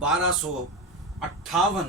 1258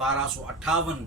1258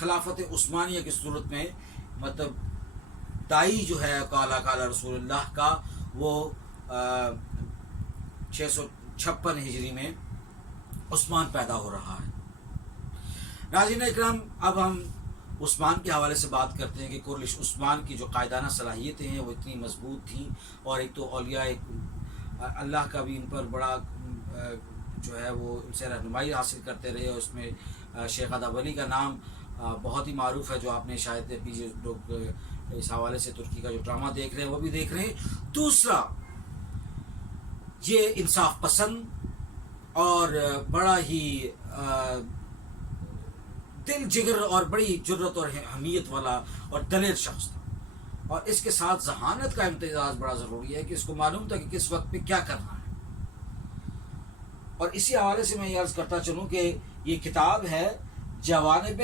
خلافت عثمانیہ کی صورت میں مطلب دائی جو ہے کالا کالا رسول اللہ کا وہ 656 ہجری میں عثمان پیدا ہو رہا ہے۔ ناظرین اکرام، اب ہم عثمان کے حوالے سے بات کرتے ہیں کہ کورلش عثمان کی جو قائدانہ صلاحیتیں ہیں وہ اتنی مضبوط تھیں، اور ایک تو اولیاء اللہ کا بھی ان پر بڑا جو ہے وہ ان سے رہنمائی حاصل کرتے رہے، اور اس میں شیخ ادب علی کا نام بہت ہی معروف ہے، جو آپ نے شاید پیچھے لوگ اس حوالے سے ترکی کا جو ڈرامہ دیکھ رہے ہیں وہ بھی دیکھ رہے ہیں۔ دوسرا، یہ انصاف پسند اور بڑا ہی دل جگر اور بڑی جرت اور حمیت والا اور دلیر شخص تھا، اور اس کے ساتھ ذہانت کا امتزاج بڑا ضروری ہے کہ اس کو معلوم تھا کہ کس وقت پہ کیا کرنا ہے۔ اور اسی حوالے سے میں یہ عرض کرتا چلوں کہ یہ کتاب ہے جوانب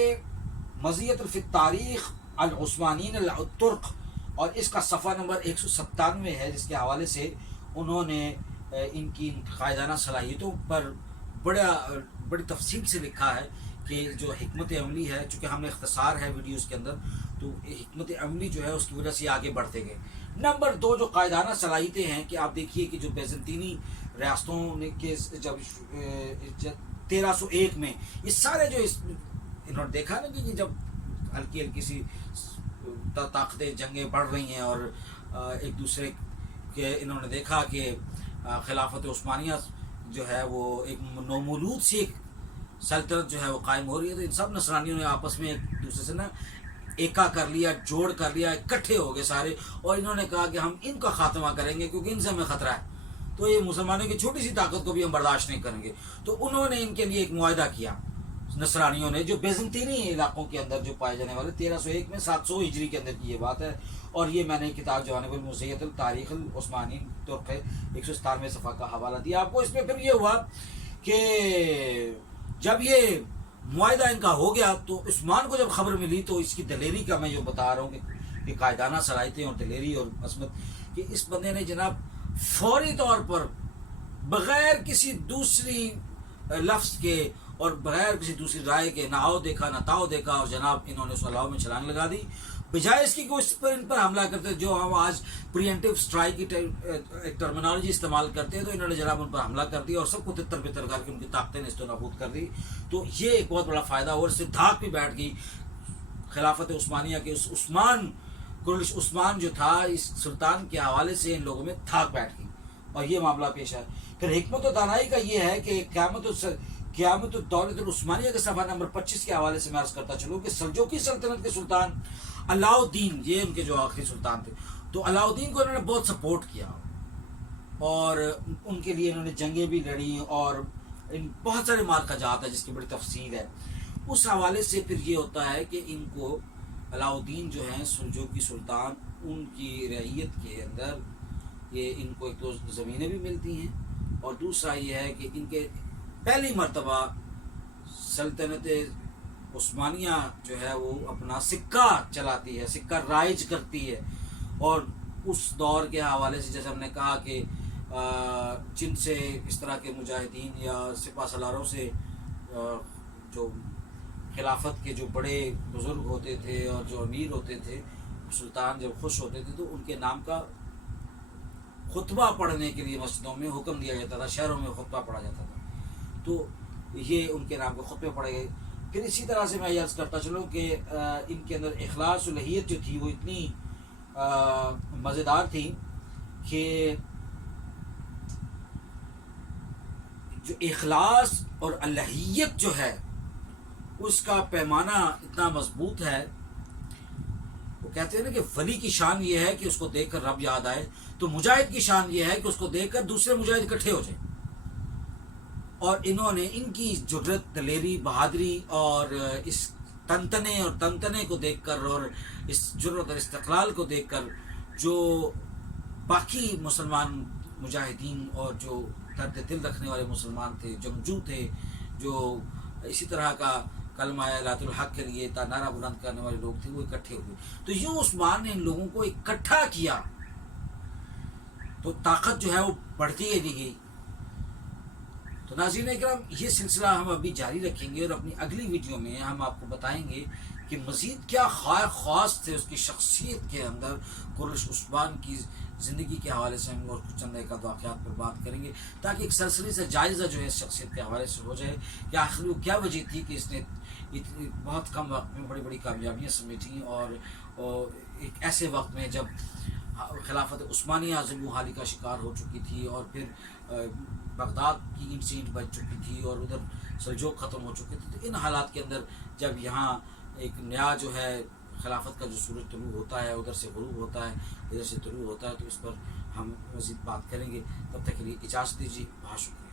مزیت فی التاریخ العثمانین الترک، اور اس کا صفحہ نمبر 197 ہے، جس کے حوالے سے انہوں نے ان کی قائدانہ صلاحیتوں پر بڑی تفصیل سے لکھا ہے کہ جو حکمت عملی ہے، چونکہ ہم نے اختصار ہے ویڈیوز کے اندر، تو حکمت عملی جو ہے اس کی وجہ سے آگے بڑھتے گئے۔ نمبر 2 جو قائدانہ صلاحیتیں ہیں کہ آپ دیکھیے کہ جو بیزنطینی ریاستوں نے کے جب 1301 میں یہ سارے جو انہوں نے دیکھا نا کہ جب ہلکی ہلکی سی طاقتیں جنگیں بڑھ رہی ہیں، اور ایک دوسرے کے انہوں نے دیکھا کہ خلافت عثمانیہ جو ہے وہ ایک نومولود سی ایک سلطنت جو ہے وہ قائم ہو رہی ہے، تو ان سب نصرانیوں نے آپس میں ایک دوسرے سے نا ایکا کر لیا، جوڑ کر لیا، اکٹھے ہو گئے سارے، اور انہوں نے کہا کہ ہم ان کا خاتمہ کریں گے کیونکہ ان سے ہمیں خطرہ ہے، تو یہ مسلمانوں کی چھوٹی سی طاقت کو بھی ہم برداشت نہیں کریں گے۔ تو انہوں نے ان کے لیے ایک معاہدہ کیا نصرانیوں نے، جو بیزنطینی علاقوں کے اندر جو پائے جانے والے 1301 میں 700 ہجری کے اندر کی یہ بات ہے، اور یہ میں نے کتاب جوانب المزیت التاریخ العثمانی ترک 197 صفحہ کا حوالہ دیا آپ کو۔ اس میں پھر یہ ہوا کہ جب یہ معاہدہ ان کا ہو گیا تو عثمان کو جب خبر ملی، تو اس کی دلیری کا میں جو بتا رہا ہوں کہ قائدانہ صلاحیتیں اور دلیری اور عظمت، کہ اس بندے نے جناب فوری طور پر بغیر کسی دوسری لفظ کے اور بغیر کسی دوسری رائے کے نہ آؤ دیکھا نہ تاؤ دیکھا، اور جناب انہوں نے صلاح میں چھلانگ لگا دی، بجائے اس کی کہ اس پر ان پر حملہ کرتے، جو ہم آج پریمپٹیو اسٹرائک کی ٹرمینالوجی استعمال کرتے ہیں، تو انہوں نے جناب ان پر حملہ کر دیا اور سب کو تتر بتر کر کے ان کی طاقتیں نیست و نابود کر دی۔ تو یہ ایک بہت بڑا فائدہ، اور اس سے دھاک بھی بیٹھ گئی خلافت عثمانیہ کے اس عثمان کورلش عثمان جو تھا، اس سلطان کے حوالے سے ان لوگوں میں دھاک بیٹھ گئی، اور یہ معاملہ پیش ہے۔ پھر حکمت و دانائی کا یہ ہے کہ قیامت الدولت العثمانیہ کے صفحہ نمبر 25 کے حوالے سے میں عرض کرتا چلوں کہ سلجوقی سلطنت کے سلطان علاء الدین، یہ ان کے جو آخری سلطان تھے، تو علاء الدین کو انہوں نے بہت سپورٹ کیا، اور ان کے لیے انہوں نے جنگیں بھی لڑی، اور ان بہت سارے مارکا جات ہے جس کی بڑی تفصیل ہے۔ اس حوالے سے پھر یہ ہوتا ہے کہ ان کو علاء الدین جو ہیں سلجوقی سلطان، ان کی رعیت کے اندر یہ ان کو ایک تو زمینیں بھی ملتی ہیں، اور دوسرا یہ ہے کہ ان کے پہلی مرتبہ سلطنت عثمانیہ جو ہے وہ اپنا سکہ چلاتی ہے، سکہ رائج کرتی ہے، اور اس دور کے حوالے سے جیسے ہم نے کہا کہ جن سے اس طرح کے مجاہدین یا سپہ سالاروں سے جو خلافت کے جو بڑے بزرگ ہوتے تھے اور جو امیر ہوتے تھے، سلطان جب خوش ہوتے تھے تو ان کے نام کا خطبہ پڑھنے کے لیے مسجدوں میں حکم دیا جاتا تھا، شہروں میں خطبہ پڑھا جاتا تھا، تو یہ ان کے نام کے خطبے پڑھے گئے۔ پھر اسی طرح سے میں یہ عرض کرتا چلوں کہ ان کے اندر اخلاص و لحیت جو تھی وہ اتنی مزیدار تھی کہ جو اخلاص اور الہیت جو ہے اس کا پیمانہ اتنا مضبوط ہے، وہ کہتے ہیں نا کہ ولی کی شان یہ ہے کہ اس کو دیکھ کر رب یاد آئے، تو مجاہد کی شان یہ ہے کہ اس کو دیکھ کر دوسرے مجاہد اکٹھے ہو جائیں۔ اور انہوں نے ان کی جرت، دلیری، بہادری اور اس تنتنے کو دیکھ کر اور اس جرت اور استقلال کو دیکھ کر جو باقی مسلمان مجاہدین اور جو درد دل رکھنے والے مسلمان تھے، جنگجو تھے، جو اسی طرح کا کلمہ لا الحق کے لیے نعرہ بلند کرنے والے لوگ تھے، وہ اکٹھے ہوئے۔ تو یوں عثمان نے ان لوگوں کو اکٹھا کیا تو طاقت جو ہے وہ بڑھتی گئی۔ تو ناظرین اکرام یہ سلسلہ ہم ابھی جاری رکھیں گے، اور اپنی اگلی ویڈیو میں ہم آپ کو بتائیں گے کہ مزید کیا خاص تھے اس کی شخصیت کے اندر۔ قریش عثمان کی زندگی کے حوالے سے ہم اور کچھ چند ایک آدھ واقعات پر بات کریں گے، تاکہ ایک سرسری سے جائزہ جو ہے اس شخصیت کے حوالے سے ہو جائے کہ آخر وہ کیا وجہ تھی کہ اس نے بہت کم وقت میں بڑی بڑی کامیابیاں سمیٹیں، اور ایک ایسے وقت میں جب خلافت عثمانیہ عظیم حالی کا شکار ہو چکی تھی، اور پھر بغداد کی اینٹ سے اینٹ بچ چکی تھی، اور ادھر سلجوق ختم ہو چکے تھے۔ تو ان حالات کے اندر جب یہاں ایک نیا جو ہے خلافت کا جو سورج طلوع ہوتا ہے، ادھر سے غروب ہوتا ہے، ادھر سے طلوع ہوتا ہے، تو اس پر ہم مزید بات کریں گے۔ تب تک کے لیے اجازت دیجیے، بہت شکریہ۔